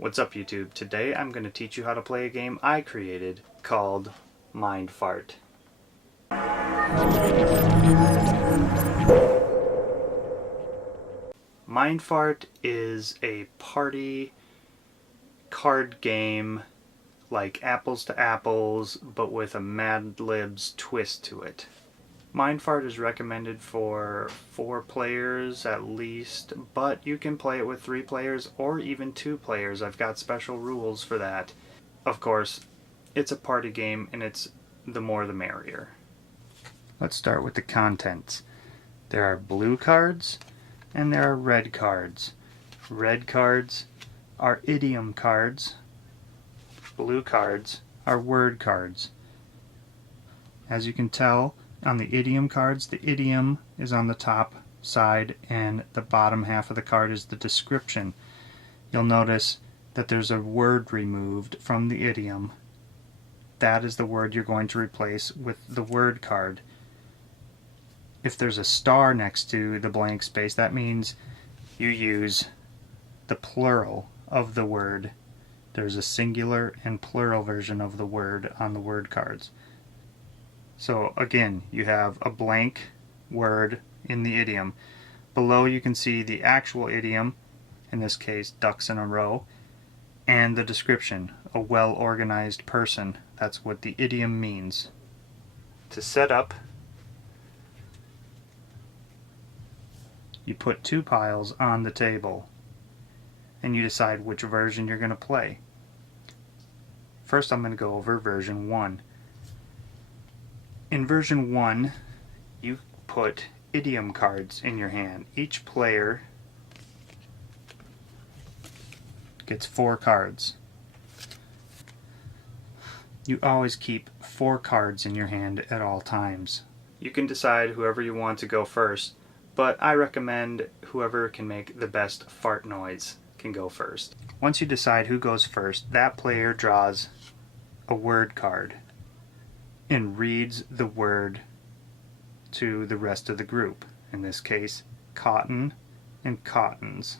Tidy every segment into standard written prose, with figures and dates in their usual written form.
What's up YouTube? Today I'm going to teach you how to play a game I created called Mind Fart. Mind Fart is a party card game like Apples to Apples but with a Mad Libs twist to it. Mind Fart is recommended for 4 players at least, but you can play it with 3 players or even 2 players. I've got special rules for that. Of course, it's a party game and it's the more the merrier. Let's start with the contents. There are blue cards and there are red cards. Red cards are idiom cards. Blue cards are word cards. As you can tell, on the idiom cards, the idiom is on the top side and the bottom half of the card is the description. You'll notice that there's a word removed from the idiom. That is the word you're going to replace with the word card. If there's a star next to the blank space, that means you use the plural of the word. There's a singular and plural version of the word on the word cards. So again, you have a blank word in the idiom. Below you can see the actual idiom, in this case ducks in a row, and the description, a well-organized person. That's what the idiom means. To set up, you put 2 piles on the table and you decide which version you're going to play. First I'm going to go over version 1. In version 1, you put idiom cards in your hand. Each player gets 4 cards. You always keep 4 cards in your hand at all times. You can decide whoever you want to go first, but I recommend whoever can make the best fart noise can go first. Once you decide who goes first, that player draws a word card and reads the word to the rest of the group. In this case, cotton and cottons.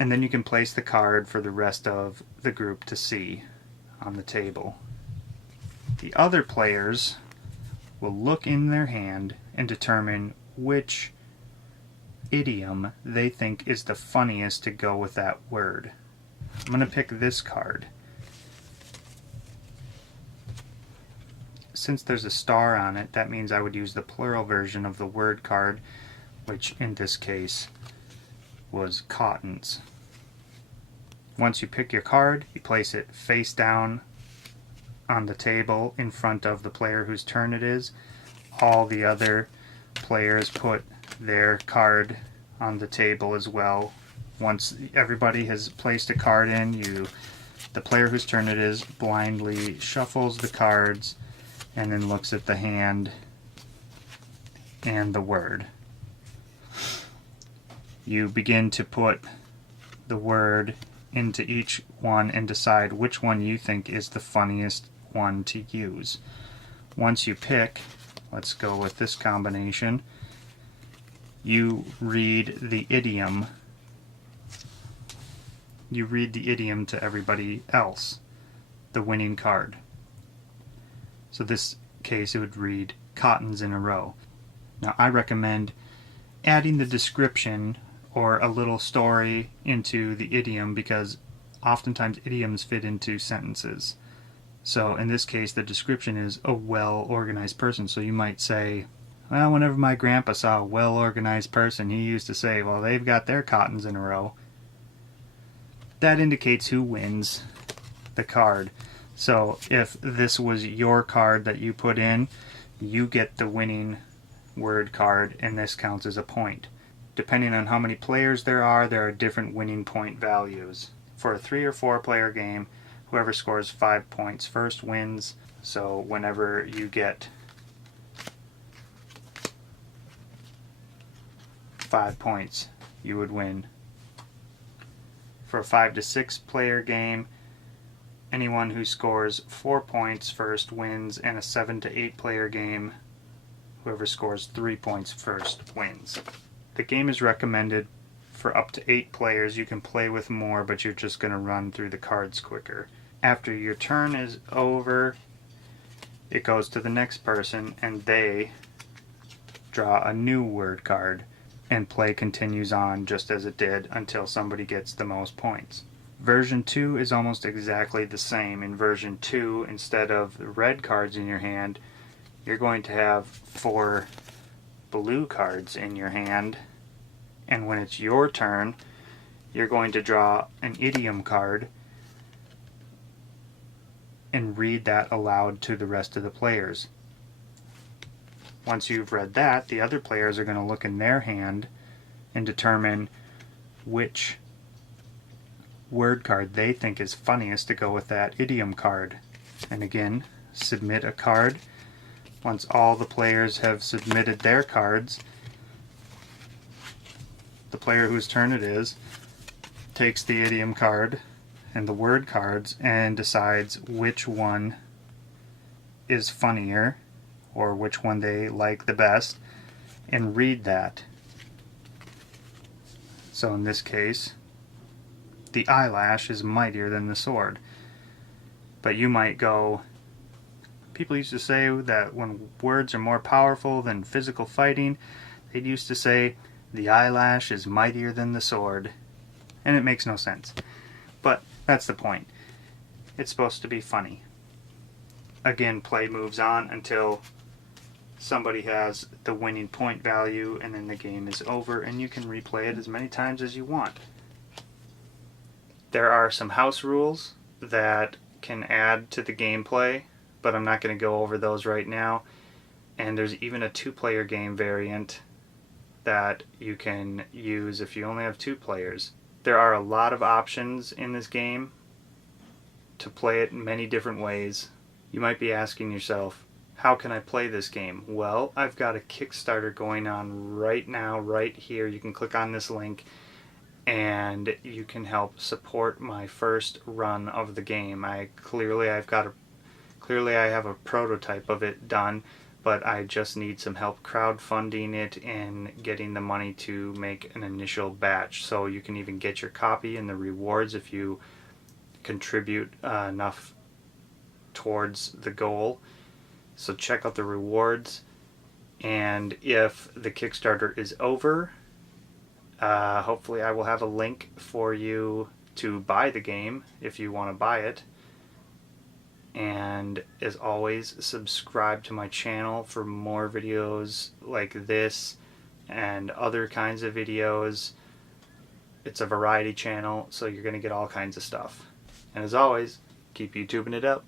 And then you can place the card for the rest of the group to see on the table. The other players will look in their hand and determine which idiom they think is the funniest to go with that word. I'm going to pick this card. Since there's a star on it, that means I would use the plural version of the word card, which in this case was cottons. Once you pick your card, you place it face down on the table in front of the player whose turn it is. All the other players put their card on the table as well. Once everybody has placed a card in, the player whose turn it is blindly shuffles the cards and then looks at the hand and the word. You begin to put the word into each one and decide which one you think is the funniest one to use. Once you pick, let's go with this combination, you read the idiom. You read the idiom to everybody else, the winning card. So this case it would read cottons in a row. Now I recommend adding the description or a little story into the idiom because oftentimes idioms fit into sentences. So in this case the description is a well-organized person. So you might say, well, whenever my grandpa saw a well-organized person, he used to say, well, they've got their cottons in a row. That indicates who wins the card. So if this was your card that you put in, you get the winning word card and this counts as a point. Depending on how many players there are different winning point values. For a 3 or 4 player game, whoever scores 5 points first wins. So whenever you get 5 points, you would win. For a 5 to 6 player game, anyone who scores 4 points first wins, and a 7 to 8 player game, whoever scores 3 points first wins. The game is recommended for up to 8 players. You can play with more, but you're just going to run through the cards quicker. After your turn is over, it goes to the next person, and they draw a new word card, and play continues on just as it did until somebody gets the most points. Version 2 is almost exactly the same. In version 2, instead of the red cards in your hand, you're going to have 4 blue cards in your hand, and when it's your turn, you're going to draw an idiom card and read that aloud to the rest of the players. Once you've read that, the other players are going to look in their hand and determine which word card they think is funniest to go with that idiom card. And again, submit a card. Once all the players have submitted their cards, the player whose turn it is takes the idiom card and the word cards and decides which one is funnier or which one they like the best, and read that. So in this case, the eyelash is mightier than the sword. But you might go, people used to say that when words are more powerful than physical fighting, they'd used to say, the eyelash is mightier than the sword. And it makes no sense. But that's the point. It's supposed to be funny. Again, play moves on until somebody has the winning point value, and then the game is over, and you can replay it as many times as you want. There are some house rules that can add to the gameplay, but I'm not going to go over those right now. And there's even a 2-player game variant that you can use if you only have 2 players. There are a lot of options in this game to play it in many different ways. You might be asking yourself, how can I play this game? Well, I've got a Kickstarter going on right now, right here. You can click on this link and you can help support my first run of the game. Clearly I have a prototype of it done, but I just need some help crowdfunding it and getting the money to make an initial batch. So you can even get your copy and the rewards if you contribute enough towards the goal. So check out the rewards, and if the Kickstarter is over, hopefully I will have a link for you to buy the game if you want to buy it. And as always, subscribe to my channel for more videos like this and other kinds of videos. It's a variety channel, so you're going to get all kinds of stuff. And as always, keep YouTubing it up.